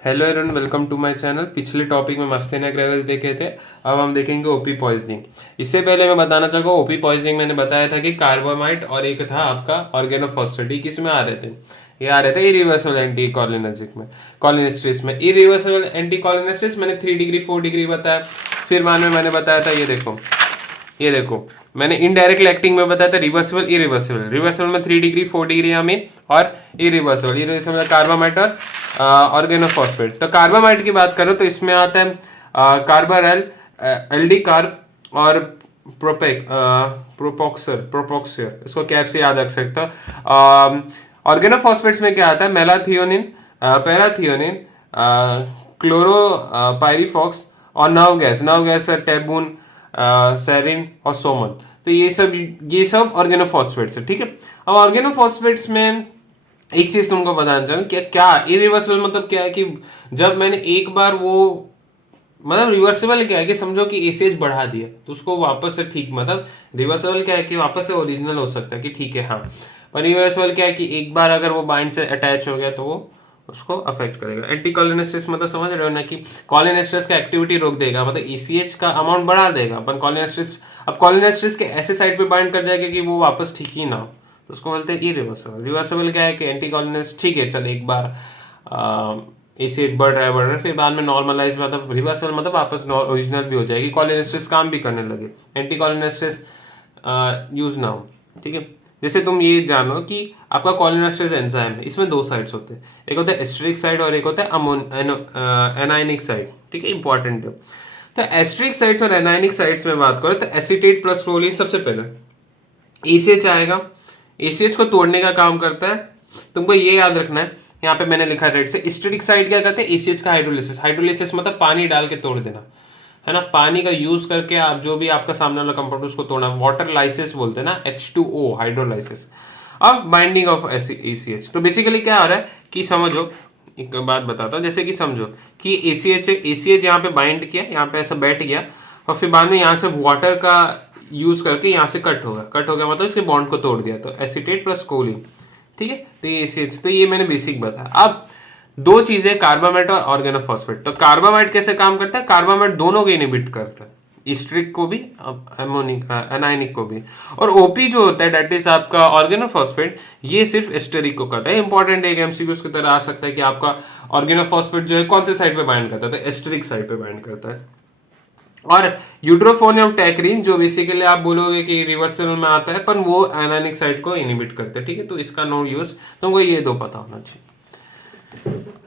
Hello everyone, welcome to my channel. पिछले topic में myasthenia gravis देखे थे, अब हम देखेंगे ओपी पॉइजनिंग। इससे पहले मैं बताना चाहूँगा, ओपी पॉइजनिंग मैंने बताया था कि कार्बामाइट और एक था आपका ऑर्गेनोफॉस्फेट। ये किस में आ रहे थे? ये आ रहे थे इरिवर्सिबल एंटी कॉलिनर्जिक में, कॉलिनेस्ट्रिस में। इरिवर्सिबल एंटी कॉलिनेस्ट्रिस मैंने 3 डिग्री 4 डिग्री बताया। फिर बाद में मैंने बताया था, ये देखो मैंने इनडायरेक्टली एक्टिंग में बताया था रिवर्सिबल इरिवर्सिबल। रिवर्सिबल में 3 डिग्री 4 डिग्री अमीन, और इरिवर्सिबल कार्बामाइट और ऑर्गेनोफॉस्फेट। तो कार्बामाइट की बात करो तो इसमें आता है कार्बारेल, एल्डी कार्ब और प्रोपोक्सर। इसको कैप से याद रख सकता हूँ। ऑर्गेनोफॉस्फेट्स में क्या आता है? मेलाथियोनिन, पैराथियोनिन, क्लोरो पायरीफॉक्स और नव गैस टेबून, सेरिन और सोमन। तो ये सब ऑर्गेनोफॉस्फेट्स है, ठीक है। अब ऑर्गेनोफॉस्फेट्स में एक चीज तुमको बताना चाहूँ, क्या इरिवर्सिबल मतलब क्या है कि जब मैंने एक बार वो, मतलब रिवर्सिबल क्या है कि समझो कि एसीएच बढ़ा दिया तो उसको वापस से ठीक, मतलब रिवर्सिबल क्या है कि वापस से ओरिजिनल हो सकता है कि ठीक है, हाँ। पर रिवर्सिबल क्या है कि एक बार अगर वो बाइंड से अटैच हो गया तो वो उसको अफेक्ट करेगा। एंटी कॉलिनेस्ट्रेस मतलब समझ रहे हो ना, कि कॉलिनेस्ट्रेस का एक्टिविटी रोक देगा, मतलब ईसीएच का अमाउंट बढ़ा देगा। अपन कॉलिनेस्ट्रेस, अब कॉलिनेस्ट्रेस के ऐसे साइड पे बाइंड कर जाएगा कि वो वापस ठीक ही ना हो, तो उसको बोलते हैं इरिवर्सिबल। रिवर्सिबल क्या है कि एंटी कॉलिनेस्ट ठीक है, चल एक बार एसीएच बढ़ रहा है, फिर बाद में नॉर्मलाइज, मतलब रिवर्सल मतलब वापस ओरिजिनल भी हो जाएगी, कॉलिनेस्ट्रेस काम भी करने लगे, एंटी कॉलिनेस्ट्रेस यूज ना हो, ठीक है। जैसे तुम ये जानो कि आपका कॉलिनेस्ट्रेस एंजाइम है, इसमें दो साइड्स होते हैं, एक होता है एस्टरिक साइड और एक होता है एनाइनिक साइड, ठीक है, इंपॉर्टेंट है। तो एस्टरिक साइड्स और एनाइनिक साइड्स में बात करो तो एसीटेट प्लस प्रोलीन सबसे पहले एसीएच आएगा, एसीएच को तोड़ने का काम करता है। तुमको ये याद रखना है, यहाँ पे मैंने लिखा है रेड से, स्टेरिक साइड क्या करते हैं? एसीएच का हाइड्रोलिसिस। हाइड्रोलिसिस मतलब पानी डाल के तोड़ देना, है ना, पानी का यूज करके आप जो भी आपका सामने वाला कंपाउंड उसको तोड़ना, वाटर लाइसिस बोलते हैं ना, H2O हाइड्रोलाइसिस। अब बाइंडिंग ऑफ एसीएच, तो बेसिकली क्या हो रहा है कि समझो, एक बात बताता हूँ, जैसे कि समझो कि एसीएच है, एसीएच यहाँ पे बाइंड किया, यहाँ पे ऐसा बैठ गया, और फिर बाद में यहाँ से वाटर का यूज करके यहाँ से कट हो गया, मतलब इसके बॉन्ड को तोड़ दिया, तो एसीटेट प्लस कोलिन, ठीक है। तो ये एसीएच, तो ये मैंने बेसिक बताया। अब दो चीजें, कार्बामेट और ऑर्गेनोफॉस्फेट। तो कार्बामेट कैसे काम करता है? कार्बामेट दोनों को इनहिबिट करता है, स्ट्रिक को भी, एमोनिक एनाइनिक को भी। और ओपी जो होता है, डेट इज आपका ऑर्गेनोफॉस्फेट, ये सिर्फ एस्टेरिक को करता है। इंपॉर्टेंट एक एमसीक्यूज की तरह आ सकता है कि आपका ऑर्गेनोफॉस्फेट जो है कौन से साइड पे बाइंड करता है? तो एस्टेरिक साइड पे बाइंड करता है। और यूट्रोफोनियम टैक्रीन जो बेसिकली आप बोलोगे कि रिवर्सल में आता है, पर वो एनानिक साइड को इनहिबिट करते हैं, ठीक है। तो इसका नो यूज, तुमको ये दो पता होना चाहिए,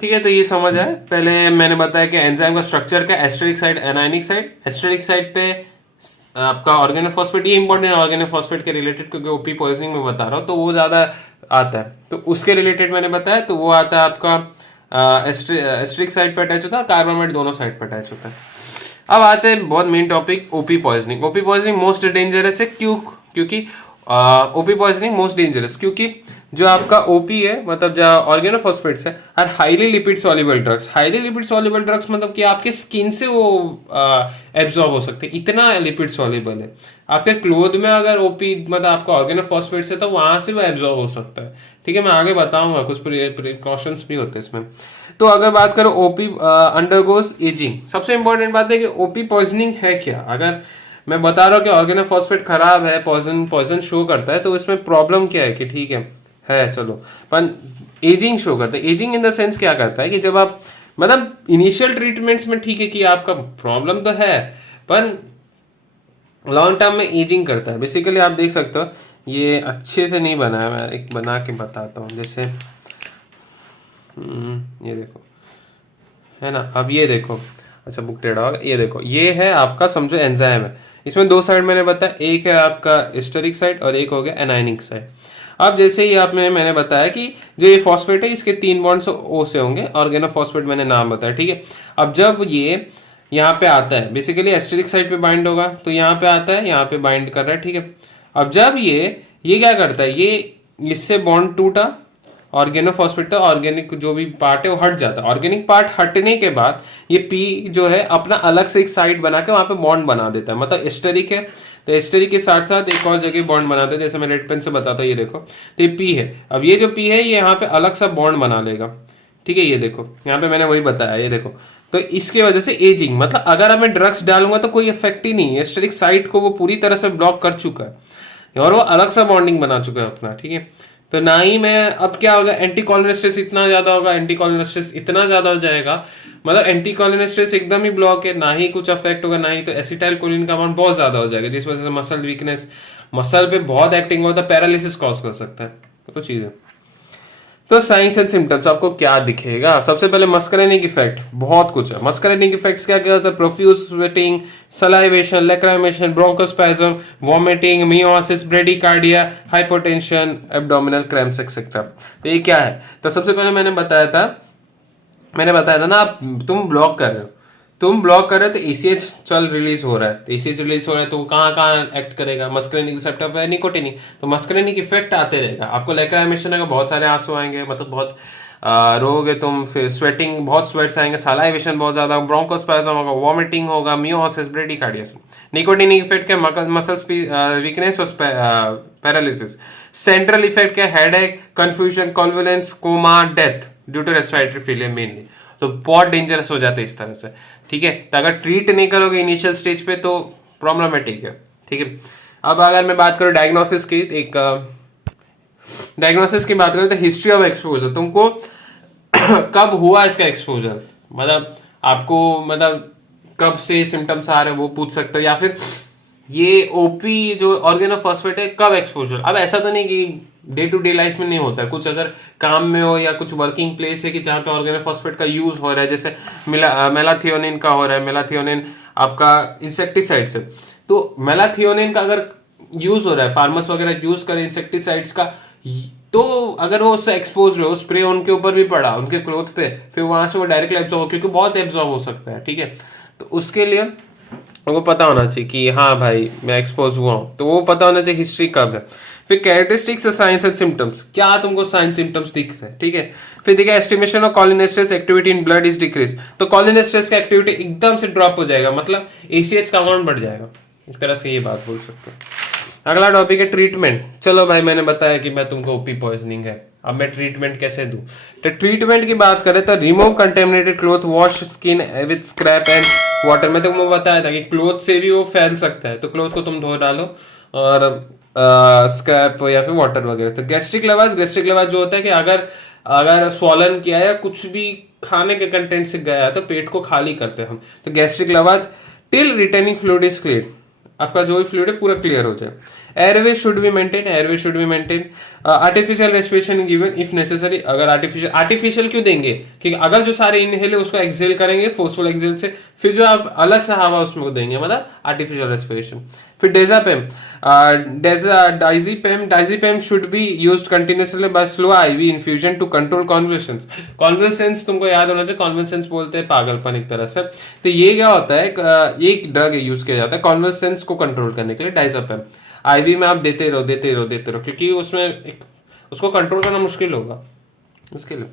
ठीक है। तो ये समझ आए। पहले मैंने बताया कि एंजाइम का स्ट्रक्चर का, asterisk side, anionic side. Asterisk side पे आपका ऑर्गेनोफॉस्फेट, ये इंपॉर्टेंट है ऑर्गेनोफॉस्फेट के रिलेटेड, क्योंकि ओपी पॉइजनिंग में बता रहा हूँ तो वो ज्यादा आता है, तो उसके रिलेटेड मैंने बताया। तो वो आता है आपका एस्टेरिक साइड पे अटैच होता है, कार्बामेट दोनों साइड पे अटैच होता है। अब आते हैं बहुत main topic, OP poisoning. OP poisoning most dangerous है, क्योंकि ओपी पॉइजनिंग मोस्ट डेंजरस क्योंकि जो आपका ओपी है, मतलब जो ऑर्गेनोफॉस्फेट्स है, और highly lipid soluble drugs. Highly lipid soluble drugs मतलब कि आपके स्किन से वो एब्जॉर्ब हो सकते हैं, इतना लिपिड सॉल्युबल है। आपके क्लोथ में अगर ओपी, मतलब आपका ऑर्गेनोफॉस्फेट्स है, तो वहां से वो एब्जॉर्ब हो सकता है, ठीक है। मैं आगे बताऊंगा, कुछ प्रिकॉशंस भी होते हैं इसमें। तो अगर बात करो ओपी अंडरगोस एजिंग, सबसे इंपॉर्टेंट बात है कि ओपी पॉइजनिंग है क्या। अगर मैं बता रहा हूँ कि ऑर्गेनोफॉस्फेट खराब है, पॉइजन शो करता है, तो इसमें प्रॉब्लम क्या है कि ठीक है चलो, पर एजिंग शो करता है। एजिंग इन द सेंस क्या करता है कि जब आप, मतलब इनिशियल ट्रीटमेंट्स में ठीक है कि आपका प्रॉब्लम तो है, पर लॉन्ग टर्म में एजिंग करता है। बेसिकली आप देख सकते हो, ये अच्छे से नहीं बना है, मैं एक बना के बताता हूँ। जैसे ये देखो, है ना। अब ये देखो, अच्छा बुक टेढ़ा होगा, ये देखो, ये है आपका, समझो एंजाइम है, इसमें दो साइड मैंने बताया, एक है आपका एस्टेरिक साइड और एक हो गया एनाइनिक साइड। अब जैसे ही आप में मैंने बताया कि जो ये फॉस्फेट है, इसके 3 बॉन्ड्स ओ से होंगे, ऑर्गेनोफॉस्फेट मैंने नाम बताया, ठीक है। अब जब ये यहाँ पे आता है, बेसिकली एस्टेरिक साइड पे बाइंड होगा, तो यहाँ पे आता है, यहाँ पे बाइंड कर रहा है, ठीक है। अब जब ये क्या करता है, ये इससे बॉन्ड टूटा, ऑर्गेनोफॉस्फेट था, ऑर्गेनिक जो भी पार्ट है वो हट जाता है। ऑर्गेनिक पार्ट हटने के बाद ये पी जो है अपना अलग से एक साइड बना के वहां पे बॉन्ड बना देता है, मतलब एस्टेरिक है, तो एस्टेरिक के साथ साथ एक और जगह बॉन्ड बनाता है, जैसे मैं रेड पेन से बताता हूँ, ये देखो, तो ये पी है। अब ये जो पी है, ये यहाँ पे अलग सा बॉन्ड बना लेगा, ठीक है, ये देखो यहाँ पे मैंने वही बताया, ये देखो। तो इसके वजह से एजिंग, मतलब अगर मैं ड्रग्स डालूंगा तो कोई इफेक्ट ही नहीं है, एस्टेरिक साइट को वो पूरी तरह से ब्लॉक कर चुका है और वो अलग सा बॉन्डिंग बना चुका है अपना, ठीक है। तो ना ही मैं, अब क्या होगा, एंटी कॉलोनिस्ट्रेस इतना ज्यादा होगा, एंटी कॉलोनिस्ट्रेस इतना ज्यादा हो जाएगा, मतलब एंटी कॉलोनिस्ट्रेस एकदम ही ब्लॉक है, ना ही कुछ अफेक्ट होगा, ना ही तो एसिटाइल कोलिन का अमाउंट बहुत ज्यादा हो जाएगा, जिस वजह से मसल वीकनेस, मसल पे बहुत एक्टिंग होता है, पैरालिसिस कॉज कर सकता है, तो कुछ चीजें। तो साइंस एंड सिम्टम्स आपको क्या दिखेगा, सबसे पहले मस्करेनिक इफेक्ट, बहुत कुछ है। मस्करेनिक इफेक्ट्स क्या क्या होता है, profuse sweating, salivation, लैक्राइमेशन, bronchospasm, vomiting, meiosis, bradycardia, hypotension, abdominal cramps etcetera. तो ये क्या है, तो सबसे पहले मैंने बताया था ना, आप तुम ब्लॉक कर रहे हो, तो एसीएच चल रिलीज हो रहा है, तो एसीएच रिलीज हो रहा है तो कहाँ कहाँ एक्ट करेगा, मस्करेनिक रिसेप्टर पे, निकोटिनिक, तो मस्करेनिक इफेक्ट आते रहेगा, आपको लैक्राइमेशन आएगा, बहुत सारे आंसू आएंगे, मतलब बहुत रोगे तुम, फिर स्वेटिंग, बहुत स्वेट्स आएंगे, सलाइवेशन बहुत ज्यादा, ब्रोंकोस्पैज्म होगा, वॉमिटिंग होगा, मियोसिस, ब्रेडिकार्डिया। निकोटिनिक इफेक्ट क्या, मसल्स वीकनेस और पैरालिसिस। सेंट्रल इफेक्ट क्या, headache, confusion, convulsions, coma, death due to respiratory failure mainly. तो बहुत डेंजरस हो जाते हैं इस तरह से, ठीक है। तो अगर ट्रीट नहीं करोगे इनिशियल स्टेज पे तो प्रॉब्लमेटिक है, ठीक है। अब अगर मैं बात करूं डायग्नोसिस की, एक डायग्नोसिस की बात करें तो हिस्ट्री ऑफ एक्सपोजर, तुमको कब हुआ इसका एक्सपोजर, मतलब आपको, मतलब कब से सिम्टम्स आ रहे हैं वो पूछ सकते हो, या फिर ये ओपी जो ऑर्गेनोफॉस्फेट है कब एक्सपोजर। अब ऐसा तो नहीं कि डे टू डे लाइफ में नहीं होता है, कुछ अगर काम में हो या कुछ वर्किंग प्लेस है कि जहाँ पे ऑर्गेनोफॉस्फेट का यूज हो रहा है, जैसे मेलाथियोनिन का हो रहा है, मेलाथियोनिन आपका इंसेक्टिसाइड से, तो मेलाथियोनिन का अगर यूज हो रहा है, फार्मर्स वगैरह यूज करें इंसेक्टिसाइड्स का, तो अगर वो उससे एक्सपोज हो, स्प्रे उनके ऊपर भी पड़ा, उनके क्लोथ पे, फिर वहां से वो डायरेक्टली एब्जॉर्ब हो, क्योंकि बहुत एब्जॉर्ब हो सकता है, ठीक है। तो उसके लिए उनको पता होना चाहिए कि हाँ भाई मैं एक्सपोज हुआ हूँ, तो वो पता होना चाहिए हिस्ट्री कब है। फिर कैरेक्टरिस्टिक्स साइंस एंड सिम्टम्स, क्या तुमको साइंस सिम्टम्स दिख रहे हैं, ठीक है। फिर देखिए estimation of cholinesterase activity in blood is decrease, तो कॉलिनेस्ट्रेस का एक्टिविटी एकदम से ड्रॉप हो जाएगा, मतलब एसीएच का अमाउंट बढ़ जाएगा, एक तरह से ये बात बोल सकते हैं। अगला टॉपिक है ट्रीटमेंट। चलो भाई मैंने बताया कि मैं तुमको ओपी पॉइजनिंग है, अब मैं ट्रीटमेंट कैसे दूं। तो ट्रीटमेंट की बात करें तो remove contaminated cloth, wash skin with scrap and water. मैं तुमको बताया था कि क्लॉथ से भी वो फैल सकता है, तो क्लॉथ को तुम धो डालो और स्क्रैप या फिर वाटर वगैरह। तो गैस्ट्रिक लेवाज जो होता है कि अगर अगर स्वॉलन किया है, कुछ भी खाने के कंटेंट से गया है तो पेट को खाली करते हैं हम, तो gastric lavage till retaining fluid is clear, आपका जो भी फ्लूइड है पूरा क्लियर हो जाए। Airway should be maintain, artificial respiration given if necessary. अगर आर्टिफिशियल क्यों देंगे, क्योंकि अगर जो सारे इनहेल है उसको एक्सेल करेंगे फोर्सफुल एक्सेल से, फिर जो आप अलग सा हवा उसमें देंगे, मतलब आर्टिफिशियल रेस्पिरेशन। फिर diazepam, diazepam should be used continuously by slow IV infusion to control convulsions. Convulsions तुमको याद होना चाहिए, कॉन्वल्सेंस बोलते हैं पागलपन एक तरह से। तो ये क्या होता है, एक ड्रग यूज किया जाता है कॉन्वल्सेंस को कंट्रोल करने के लिए, डाइजापेम। आईवी में आप देते रहो, क्योंकि उसमें उसको कंट्रोल करना मुश्किल होगा इसके लिए।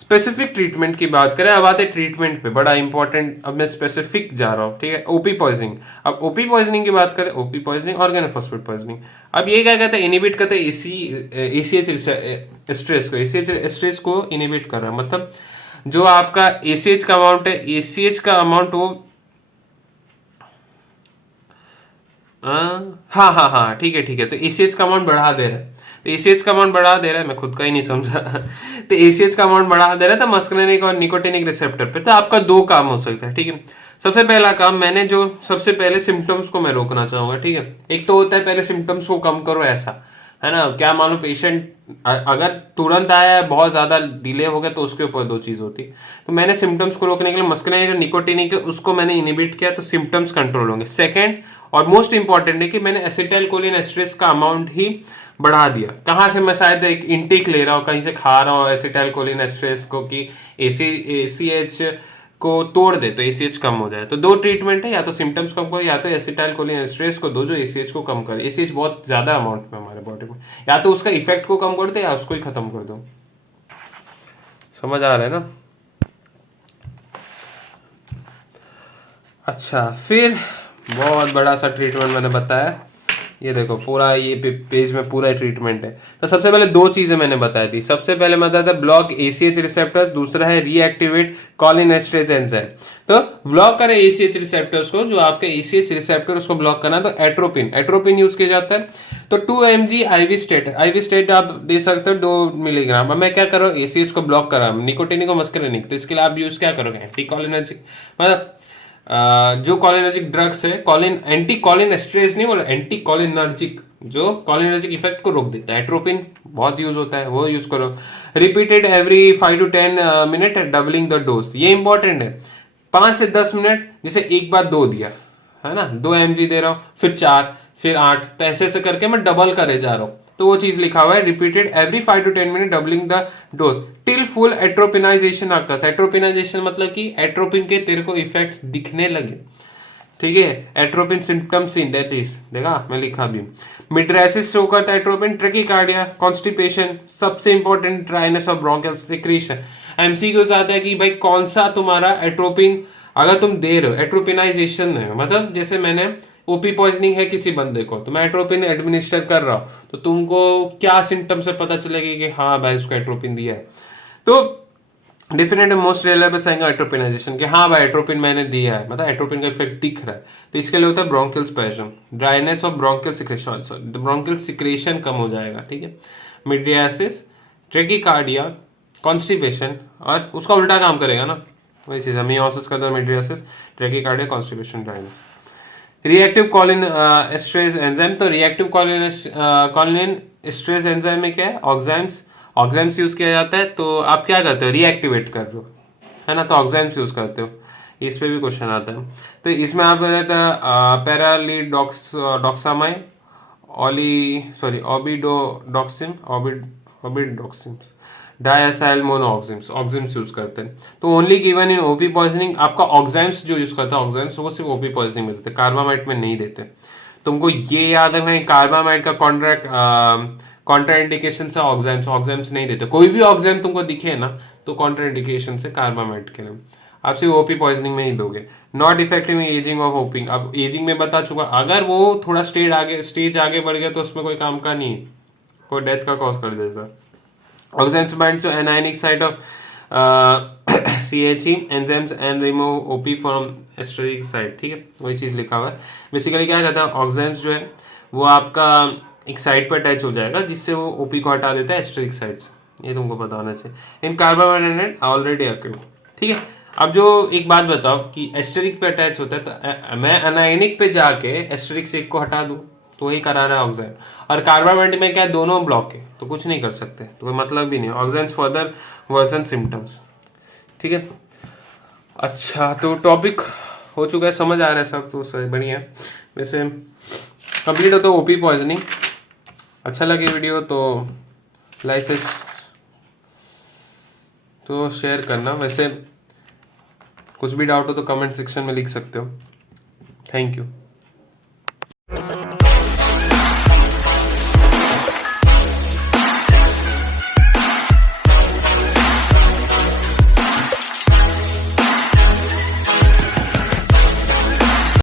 स्पेसिफिक ट्रीटमेंट की बात करें, अब आते ट्रीटमेंट पे, बड़ा इंपॉर्टेंट, अब मैं स्पेसिफिक जा रहा हूँ, ठीक है। ओपी पॉइजनिंग, अब ओपी पॉइजनिंग की बात करें, ओपी पॉइजनिंग, ऑर्गेनोफॉस्फेट पॉइजनिंग, अब ये क्या कहते हैं, इनिबिट करते हैं एसीएच स्ट्रेस को इनिबिट कर रहा है, मतलब जो आपका एसीएच का अमाउंट है, एसीएच का अमाउंट वो हाँ ठीक है, तो एसीएच का अमाउंट बढ़ा दे रहा है, तो एसीएच का अमाउंट बढ़ा दे रहा है, मैं खुद का ही नहीं समझा तो एसीएच का अमाउंट बढ़ा दे रहा है तो मस्कुलिनिक और निकोटिनिक रिसेप्टर पे, तो आपका दो काम हो सकता है, ठीक है। सबसे पहला काम, मैंने जो सबसे पहले सिम्टम्स को मैं रोकना चाहूंगा, ठीक है। एक तो होता है पहले सिम्टम्स को कम करो, ऐसा है ना, क्या मानो पेशेंट अगर तुरंत आया है, बहुत ज्यादा डिले हो गया, तो उसके ऊपर दो चीज होती। तो मैंने सिम्टम्स को रोकने के लिए मस्कुलिनिक और निकोटिनिक है उसको मैंने इनिबिट किया, तो सिम्टम्स कंट्रोल होंगे। सेकेंड और मोस्ट इंपॉर्टेंट है कि मैंने एसिटाइलकोलिन एस्ट्रेस का अमाउंट ही बढ़ा दिया। कहाँ से, मैं शायद एक इंटेक ले रहा हूँ, कहीं से खा रहा हूँ एसिटाइलकोलिन एस्ट्रेस को कि एसीएच को तोड़ दे तो एसीएच कम हो जाए। तो दो ट्रीटमेंट है, या तो सिम्टम्स कम करो, या तो एसिटाइलकोलिन एस्ट्रेस को दो जो एसीएच को कम करे। एसीएच बहुत ज्यादा अमाउंट में हमारे बॉडी में, या तो उसका इफेक्ट को कम कर दो या उसको ही खत्म कर दो। समझ आ रहा है ना। अच्छा, फिर बहुत बड़ा सा ट्रीटमेंट मैंने बताया, ये देखो पूरा ये पेज में पूरा ट्रीटमेंट है। तो सबसे पहले दो चीजें मैंने बताई थी। सबसे पहले मैं बताया था ब्लॉक एसीएच रिसेप्टर्स, दूसरा है रीएक्टिवेट कॉलिन एस्ट्रेज एंजाइम। तो ब्लॉक करें एसीएच रिसेप्टर्स को, जो आपके एसीएच रिसेप्टर उसको ब्लॉक करना, तो एट्रोपिन यूज किया जाता है। तो 2 mg आईवी स्टेट आप दे सकते हो 2 मिलीग्राम। अब मैं क्या कर रहा हूँ, एसीएच को ब्लॉक कर रहा हूँ, निकोटिनिक और मस्करिनिक, तो इसके लिए आप यूज क्या करोगे, एंटी कॉलिनर्जिक, मतलब जो कॉलिनर्जिक ड्रग्स है, कॉलिन एंटी कॉलिनेस्ट्रेज नहीं बोला, एंटी कॉलिनर्जिक, जो कॉलिनर्जिक इफेक्ट को रोक देता है। एट्रोपिन बहुत यूज होता है, वो यूज करो। Repeated every 5 to 10 minute, doubling the dose, ये इंपॉर्टेंट है। 5 से 10 मिनट, जैसे एक बार 2 दिया है ना, 2 mg दे रहा हूँ, फिर 4, फिर 8, तो ऐसे ऐसे करके मैं डबल करे जा रहा हूँ। तो वो चीज लिखा हुआ है, repeated every 5 to 10 minute, doubling the dose till full atropinization occurs. Atropinization मतलब कि एट्रोपिन के तेरे को इफेक्ट्स दिखने लगे, ठीक है। Atropine symptoms in that is, देखा मैं लिखा भी, मिड्रेसिस शो करता है एट्रोपिन, ट्रैकीकार्डिया, कॉन्स्टिपेशन, सबसे important dryness of bronchial secretion. MCQs आता है कि भाई कौन सा तुम्हारा एट्रोपिन अगर तुम दे रहे हो, एट्रोपिनाइजेशन है मतलब जैसे मैंने ओपी पॉइजनिंग है किसी बंदे को, तो मैं एट्रोपिन एडमिनिस्टर कर रहा हूँ, तो तुमको क्या सिम्टम से पता चलेगी कि हाँ भाई उसको एट्रोपिन दिया है। तो डिफिनेट मोस्ट रिलायबल साइन एट्रोपिनाइजेशन कि हाँ भाई एट्रोपिन मैंने दिया है, मतलब एट्रोपिन का इफेक्ट दिख रहा है। तो इसके लिए होता है bronchial spasm, dryness of bronchial secretion, bronchial secretion कम हो जाएगा, ठीक है। मिड्रियासिस, ट्रैकीकार्डिया, कॉन्स्टिपेशन, और उसका उल्टा काम करेगा ना, वही चीज़ है, मियोसिस का mydriasis, tachycardia, constipation, dryness. Reactive Colin esterase enzyme, तो रिएक्टिव कॉलिन एस्ट्रेज एंजाइम में क्या है, ऑक्साइम्स यूज किया जाता है। तो आप क्या करते हो, रिएक्टिवेट कर रहे हो, है ना, तो ऑक्साइम्स यूज करते हो। इस पे भी क्वेश्चन आता है। तो इसमें आप पैरालीडॉक्सामाइन, ओबिडोक्सिम्स, डायसाइल मोनोऑक्सिम्स, ऑक्सिम्स यूज करते हैं। तो only given in OP poisoning, आपका ऑक्साइम्स जो यूज करता है, ऑक्साइम्स वो सिर्फ ओपी पॉइजनिंग में देते हैं, कार्बामेट में नहीं देते। तुमको ये याद रखना है, कार्बामेट का कॉन्ट्राइंडिकेशन से ऑक्साइम्स नहीं देते। कोई भी ऑक्साइम तुमको दिखे ना, तो कॉन्ट्राइंडिकेशन से कार्बामेट के लिए आप सिर्फ ओपी पॉइजनिंग में ही दोगे। Not effective in ageing of whooping, अब एजिंग में बता चुका, अगर वो थोड़ा स्टेज आगे बढ़ गया तो उसमें कोई काम का नहीं है, वो डेथ का कॉज कर देता। Oximes bind to anionic site of CHE enzymes and remove OP from esteric site, ठीक है, वही चीज़ लिखा हुआ है। बेसिकली क्या कहता है, ऑक्साइम्स जो है वो आपका एक साइड पर अटैच हो जाएगा, जिससे वो ओपी को हटा देता है एस्टरिक साइड से, ये तुमको पता होना चाहिए। इन कार्बामेट ऑलरेडी अक्यूर्ड, ठीक है। अब जो एक बात बताओ कि एस्टरिक पे अटैच होता है, तो मैं अनायनिक पे जाके एस्टरिक से एक को हटा दूं, तो वही करा रहा है ऑक्साइड। और कार्बामेट में क्या, दोनों ब्लॉक है, तो कुछ नहीं कर सकते, तो कोई मतलब भी नहीं। ऑक्साइड फर्दर वर्जन सिम्टम्स, ठीक है। अच्छा, तो टॉपिक हो चुका है, समझ आ रहा है सब, तो सही बढ़िया है। वैसे कंप्लीट हो तो ओपी पॉइजनिंग। अच्छा लगे वीडियो तो लाइक से तो शेयर करना। वैसे कुछ भी डाउट हो तो कमेंट सेक्शन में लिख सकते हो। Thank you.